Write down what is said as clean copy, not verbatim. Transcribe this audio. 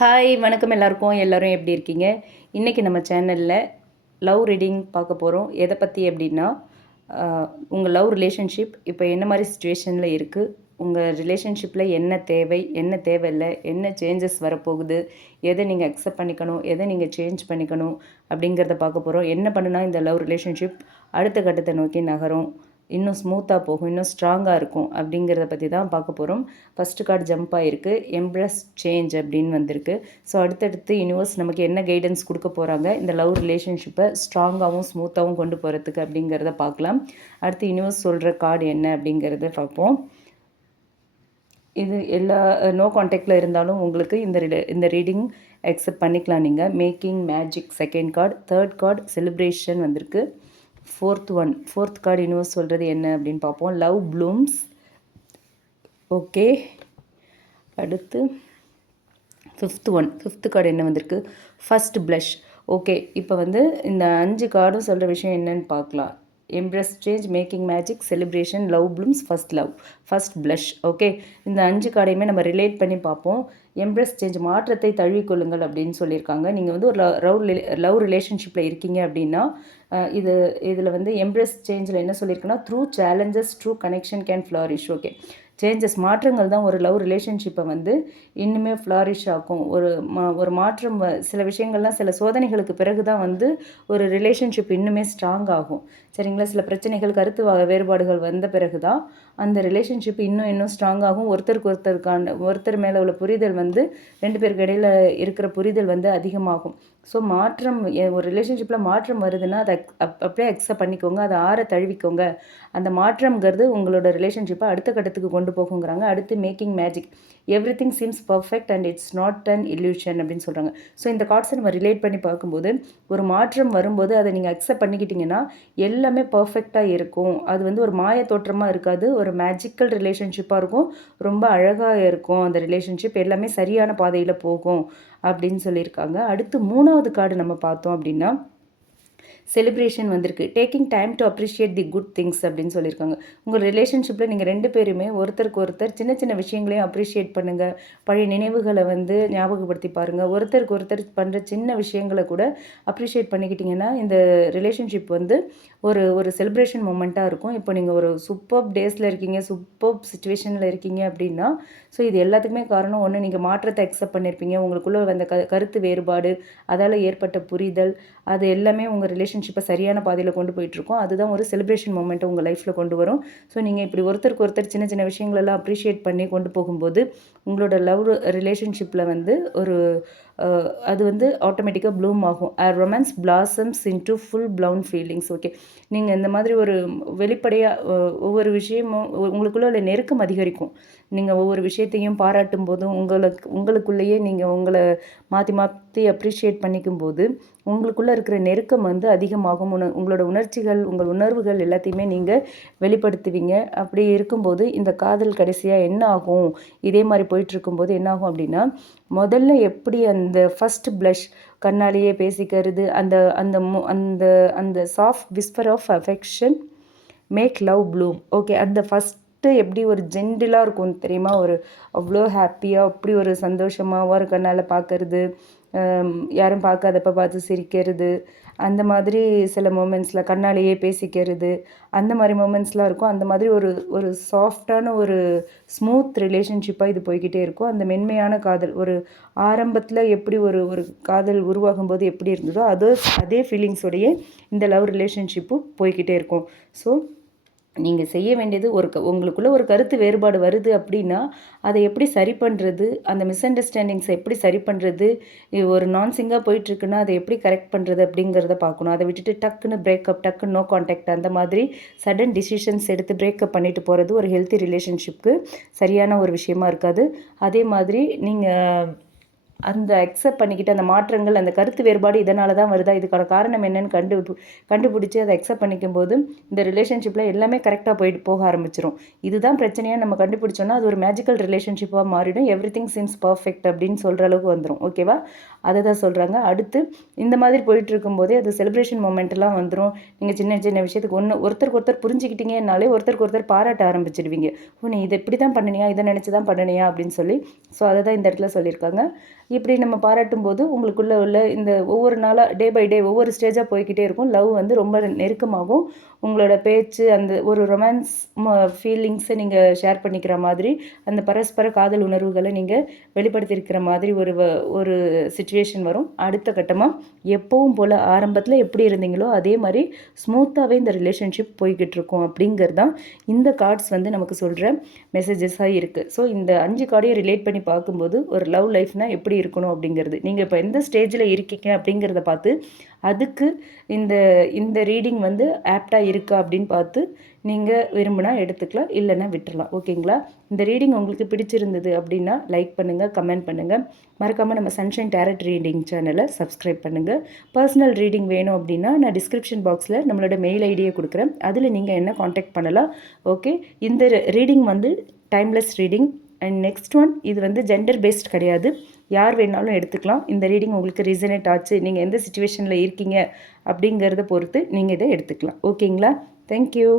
Hi வணக்கம் எல்லாரும் எப்படி இருக்கீங்க? இன்றைக்கி நம்ம சேனலில் லவ் ரீடிங் பார்க்க போகிறோம். எதை பற்றி அப்படின்னா, உங்கள் லவ் ரிலேஷன்ஷிப் இப்போ என்ன மாதிரி சிச்சுவேஷனில் இருக்குது, உங்கள் ரிலேஷன்ஷிப்பில் என்ன தேவை, என்ன தேவையில்லை, என்ன சேஞ்சஸ் வரப்போகுது, எதை நீங்கள் அக்செப்ட் பண்ணிக்கணும், எதை நீங்கள் சேஞ்ச் பண்ணிக்கணும் அப்படிங்கிறத பார்க்க போகிறோம். என்ன பண்ணுனா இந்த லவ் ரிலேஷன்ஷிப் அடுத்த கட்டத்தை நோக்கி நகரும், இன்னும் ஸ்மூத்தாக போகும், இன்னும் ஸ்ட்ராங்காக இருக்கும் அப்படிங்கிறத பற்றி தான் பார்க்க போகிறோம். ஃபஸ்ட்டு கார்டு ஜம்ப் ஆகிருக்கு, எம்ப்ரஸ் சேஞ்ச் அப்படின்னு வந்திருக்கு. ஸோ அடுத்தடுத்து யூனிவர்ஸ் நமக்கு என்ன கைடன்ஸ் கொடுக்க போகிறாங்க இந்த லவ் ரிலேஷன்ஷிப்பை ஸ்ட்ராங்காகவும் ஸ்மூத்தாகவும் கொண்டு போகிறதுக்கு அப்படிங்கிறத பார்க்கலாம். அடுத்து யூனிவர்ஸ் சொல்கிற கார்டு என்ன அப்படிங்கிறத பார்ப்போம். இது எல்லா நோ கான்டாக்டில் இருந்தாலும் உங்களுக்கு இந்த ரீடிங் அக்செப்ட் பண்ணிக்கலாம். நீங்கள் making magic second card, third card celebration வந்திருக்கு. ஃபோர்த் கார்டு யூனிவர்ஸ் சொல்கிறது என்ன அப்படின்னு பார்ப்போம். Love blooms. ஓகே, அடுத்து ஃபிஃப்த்து கார்டு என்ன வந்திருக்கு? First blush. ஓகே, இப்போ இந்த 5 கார்டும் சொல்கிற விஷயம் என்னன்னு பார்க்கலாம். Embrace change, making magic, celebration, love blooms, first blush. Okay, இந்த 5 கார்டையுமே நம்ம ரிலேட் பண்ணி பார்ப்போம். எம்ப்ரஸ் சேஞ்ச், மாற்றத்தை தழுவிக்கொள்ளுங்கள் அப்படின்னு சொல்லியிருக்காங்க. நீங்கள் ஒரு லவ் ரிலேஷன்ஷிப்பில் இருக்கீங்க அப்படின்னா இதில் எம்ப்ரஸ் சேஞ்சில் என்ன சொல்லியிருக்குன்னா, through challenges true connection can flourish. Okay, changes, மாற்றங்கள் தான் ஒரு லவ் ரிலேஷன்ஷிப்பை இன்னுமே ஃப்ளாரிஷ் ஆகும். ஒரு மாற்றம், சில விஷயங்கள்லாம் சில சோதனைகளுக்கு பிறகு தான் ஒரு ரிலேஷன்ஷிப் இன்னுமே ஸ்ட்ராங் ஆகும். சரிங்களா? சில பிரச்சனைகள், கருத்து வேறுபாடுகள் வந்த பிறகு தான் அந்த ரிலேஷன்ஷிப் இன்னும் ஸ்ட்ராங் ஆகும். ஒருத்தர் மேலே உள்ள புரிதல் 2 பேருக்கு இடையில் இருக்கிற புரிதல் அதிகமாகும். ஸோ மாற்றம், ஒரு ரிலேஷன்ஷிப்பில் மாற்றம் வருதுன்னா அதை அப்படியே அக்செப்ட் பண்ணிக்கோங்க, அதை தழுவிக்கோங்க. அந்த மாற்றம்ங்கிறது உங்களோட ரிலேஷன்ஷிப்பை அடுத்த கட்டத்துக்கு கொண்டு போகுங்கிறாங்க. அடுத்து making magic, every thing seems perfect and it's not an illusion அப்படின்னு சொல்கிறாங்க. ஸோ இந்த கார்ட்ஸை நம்ம ரிலேட் பண்ணி பார்க்கும்போது, ஒரு மாற்றம் வரும்போது அதை நீங்கள் அக்செப்ட் பண்ணிக்கிட்டிங்கன்னா எல்லாமே பர்ஃபெக்டாக இருக்கும். அது ஒரு மாய தோற்றமாக இருக்காது, ஒரு மேஜிக்கல் ரிலேஷன்ஷிப்பாக இருக்கும், ரொம்ப அழகாக இருக்கும். அந்த ரிலேஷன்ஷிப் எல்லாமே சரியான பாதையில் போகும் அப்படின்னு சொல்லியிருக்காங்க. அடுத்து 3வது கார்டு நம்ம பார்த்தோம் அப்படின்னா, செலிப்ரேஷன் வந்திருக்கு. Taking time to appreciate the good things அப்படின்னு சொல்லியிருக்காங்க. உங்கள் ரிலேஷன்ஷிப்பில் நீங்கள் 2 பேருமே ஒருத்தருக்கு ஒருத்தர் சின்ன சின்ன விஷயங்களையும் அப்ரிஷியேட் பண்ணுங்கள். பழைய நினைவுகளை ஞாபகப்படுத்தி பாருங்கள். ஒருத்தருக்கு ஒருத்தர் பண்ணுற சின்ன விஷயங்களை கூட அப்ரிஷியேட் பண்ணிக்கிட்டிங்கன்னா இந்த ரிலேஷன்ஷிப் ஒரு செலிப்ரேஷன் மூமெண்ட்டாக இருக்கும். இப்போ நீங்கள் ஒரு சூப்பர் டேஸில் இருக்கீங்க, சூப்பர் சுச்சுவேஷனில் இருக்கீங்க அப்படின்னா, ஸோ இது எல்லாத்துக்குமே காரணம் ஒன்று, நீங்கள் மாற்றத்தை அக்செப்ட் பண்ணியிருப்பீங்க. உங்களுக்குள்ளே வந்த கருத்து வேறுபாடு, அதால் ஏற்பட்ட புரிதல், அது எல்லாமே உங்கள் ரிலேஷன்ஷிப்பை சரியான பாதையில் கொண்டு போயிட்டுருக்கோம். அதுதான் ஒரு செலிப்ரேஷன் மூமெண்ட்டை உங்கள் லைஃப்பில் கொண்டு வரும். ஸோ நீங்கள் இப்படி ஒருத்தருக்கு ஒருத்தர் சின்ன சின்ன விஷயங்களெல்லாம் அப்ரிஷியேட் பண்ணி கொண்டு போகும்போது உங்களோட லவ் ரிலேஷன்ஷிப்பில் அது ஆட்டோமேட்டிக்காக ப்ளூம் ஆகும். Romance blossoms into full blown feelings. Okay, நீங்கள் இந்த மாதிரி ஒரு வெளிப்படையாக ஒவ்வொரு விஷயமும் உங்களுக்குள்ள உள்ள நெருக்கம் அதிகரிக்கும். நீங்கள் ஒவ்வொரு விஷயத்தையும் பாராட்டும் போதும் உங்களுக்குள்ளேயே நீங்கள் உங்களை மாற்றி அப்ரிஷியேட் பண்ணிக்கும் போது உங்களுக்குள்ளே இருக்கிற நெருக்கம் அதிகமாகும். உங்களோட உணர்ச்சிகள், உங்கள் உணர்வுகள் எல்லாத்தையுமே நீங்கள் வெளிப்படுத்துவீங்க. அப்படி இருக்கும்போது இந்த காதல் கடைசியாக என்ன ஆகும், இதே மாதிரி போயிட்டுருக்கும்போது என்ன ஆகும் அப்படின்னா, முதல்ல எப்படி அந்த ஃபஸ்ட் ப்ளஷ், கண்ணாலேயே பேசிக்கிறது, அந்த அந்த அந்த அந்த soft whisper of affection make love bloom. Okay, அந்த ஃபஸ்ட்டு எப்படி ஒரு ஜென்டிலாக இருக்கும் தெரியுமா, அவ்வளோ ஹாப்பியாக, அப்படி ஒரு சந்தோஷமாக ஒரு கண்ணால் பார்க்கறது, யாரும் பார்க்காதப்ப பார்த்து சிரிக்கிறது, அந்த மாதிரி சில மூமெண்ட்ஸில் கண்ணாலேயே பேசிக்கிறது, அந்த மாதிரி மூமெண்ட்ஸ்லாம் இருக்கும். அந்த மாதிரி ஒரு சாஃப்டான ஒரு ஸ்மூத் ரிலேஷன்ஷிப்பாக இது போய்கிட்டே இருக்கும். அந்த மென்மையான காதல், ஒரு ஆரம்பத்தில் எப்படி ஒரு காதல் உருவாகும்போது எப்படி இருந்ததோ அதே ஃபீலிங்ஸோடையே இந்த லவ் ரிலேஷன்ஷிப்பும் போய்கிட்டே இருக்கும். ஸோ நீங்கள் செய்ய வேண்டியது, உங்களுக்குள்ளே ஒரு கருத்து வேறுபாடு வருது அப்படின்னா அதை எப்படி சரி பண்ணுறது, அந்த மிஸ் அண்டர்ஸ்டாண்டிங்ஸை எப்படி சரி பண்ணுறது, ஒரு நான்சிங்காக போயிட்டுருக்குன்னா அதை எப்படி கரெக்ட் பண்ணுறது அப்படிங்கிறத பார்க்கணும். அதை விட்டுட்டு டக்குன்னு பிரேக்கப், டக்குன்னு நோ கான்டாக்ட், அந்த மாதிரி சடன் டிசிஷன்ஸ் எடுத்து பிரேக்கப் பண்ணிட்டு போகிறது ஒரு ஹெல்த்தி ரிலேஷன்ஷிப்க்கு சரியான ஒரு விஷயமா இருக்காது. அதே மாதிரி நீங்கள் அந்த அக்செப்ட் பண்ணிக்கிட்டு அந்த மாற்றங்கள், அந்த கருத்து வேறுபாடு இதனால தான் வருதா, இதுக்கான காரணம் என்னன்னு கண்டுபிடிச்சி அதை அக்செப்ட் பண்ணிக்கும்போது இந்த ரிலேஷன்ஷிப்பில் எல்லாமே கரெக்டாக போக ஆரம்பிச்சிடும். இதுதான் பிரச்சனையாக நம்ம கண்டுபிடிச்சோன்னா அது ஒரு மேஜிக்கல் ரிலேஷன்ஷிப்பாக மாறிடும். எவ்ரி திங் சீம்ஸ் பர்ஃபெக்ட் அப்படின்னு சொல்கிற அளவுக்கு வந்துடும். ஓகேவா? அதை தான் சொல்கிறாங்க. அடுத்து இந்த மாதிரி போயிட்டு இருக்கும்போதே அது செலிப்ரேஷன் மொமெண்ட்லாம் வந்துடும். நீங்கள் சின்ன சின்ன விஷயத்துக்கு ஒருத்தருக்கு ஒருத்தர் புரிஞ்சுக்கிட்டீங்கன்னாலே ஒருத்தருக்கு ஒருத்தர் பாராட்ட ஆரம்பிச்சிடுவீங்க. ஓ நீ இதை இப்படி தான் பண்ணினியா, இதை நினச்சி தான் பண்ணினியா அப்படின்னு சொல்லி. ஸோ அதை தான் இந்த இடத்துல சொல்லியிருக்காங்க. இப்படி நம்ம பாராட்டும் போது உங்களுக்குள்ளே உள்ள இந்த ஒவ்வொரு நாளாக டே பை டே ஒவ்வொரு ஸ்டேஜாக போய்கிட்டே இருக்கும். லவ் வந்து ரொம்ப நெருக்கமாகும். உங்களோட பேச்சு அந்த ஒரு ரொமான்ஸ் ஃபீலிங்ஸை நீங்கள் ஷேர் பண்ணிக்கிற மாதிரி, அந்த பரஸ்பர காதல் உணர்வுகளை நீங்கள் வெளிப்படுத்தியிருக்கிற மாதிரி ஒரு சுச்சுவேஷன் வரும். அடுத்த கட்டமாக எப்பவும் போல் ஆரம்பத்தில் எப்படி இருந்தீங்களோ அதே மாதிரி ஸ்மூத்தாகவே இந்த ரிலேஷன்ஷிப் போய்கிட்டு இருக்கும் அப்படிங்கிறது தான் இந்த கார்ட்ஸ் வந்து நமக்கு சொல்கிற மெசேஜஸாக இருக்குது. ஸோ இந்த 5 கார்டையும் ரிலேட் பண்ணி பார்க்கும்போது ஒரு லவ் லைஃப்னால் எப்படி இருக்கணும் அப்படிங்கிறது, நீங்கள் இப்போ எந்த ஸ்டேஜில் இருக்கீங்க அப்படிங்கிறத பார்த்து அதுக்கு இந்த இந்த ரீடிங் வந்து ஆப்டாக இருக்கா அப்படின்னு பார்த்து நீங்கள் விரும்பினா எடுத்துக்கலாம், இல்லைன்னா விட்டுறலாம். ஓகேங்களா? இந்த ரீடிங் உங்களுக்கு பிடிச்சிருந்தது அப்படின்னா லைக் பண்ணுங்கள், கமெண்ட் பண்ணுங்கள். மறக்காமல் நம்ம சன்ஷைன் டேரட் ரீடிங் சேனலை சப்ஸ்கிரைப் பண்ணுங்கள். பர்சனல் ரீடிங் வேணும் அப்படின்னா நான் டிஸ்கிரிப்ஷன் பாக்ஸில் நம்மளோட மெயில் ஐடியை கொடுக்குறேன். அதில் நீங்கள் என்ன காண்டாக்ட் பண்ணலாம். ஓகே, இந்த ரீடிங் வந்து timeless reading. And next one, இது வந்து ஜெண்டர் பேஸ்ட் கிடையாது, யார் வேணாலும் எடுத்துக்கலாம். இந்த ரீடிங் உங்களுக்கு ரிசனேட் ஆச்சு, நீங்கள் எந்த சுச்சுவேஷனில் இருக்கீங்க அப்படிங்கிறத பொறுத்து நீங்கள் இதை எடுத்துக்கலாம். ஓகேங்களா? தேங்க்யூ.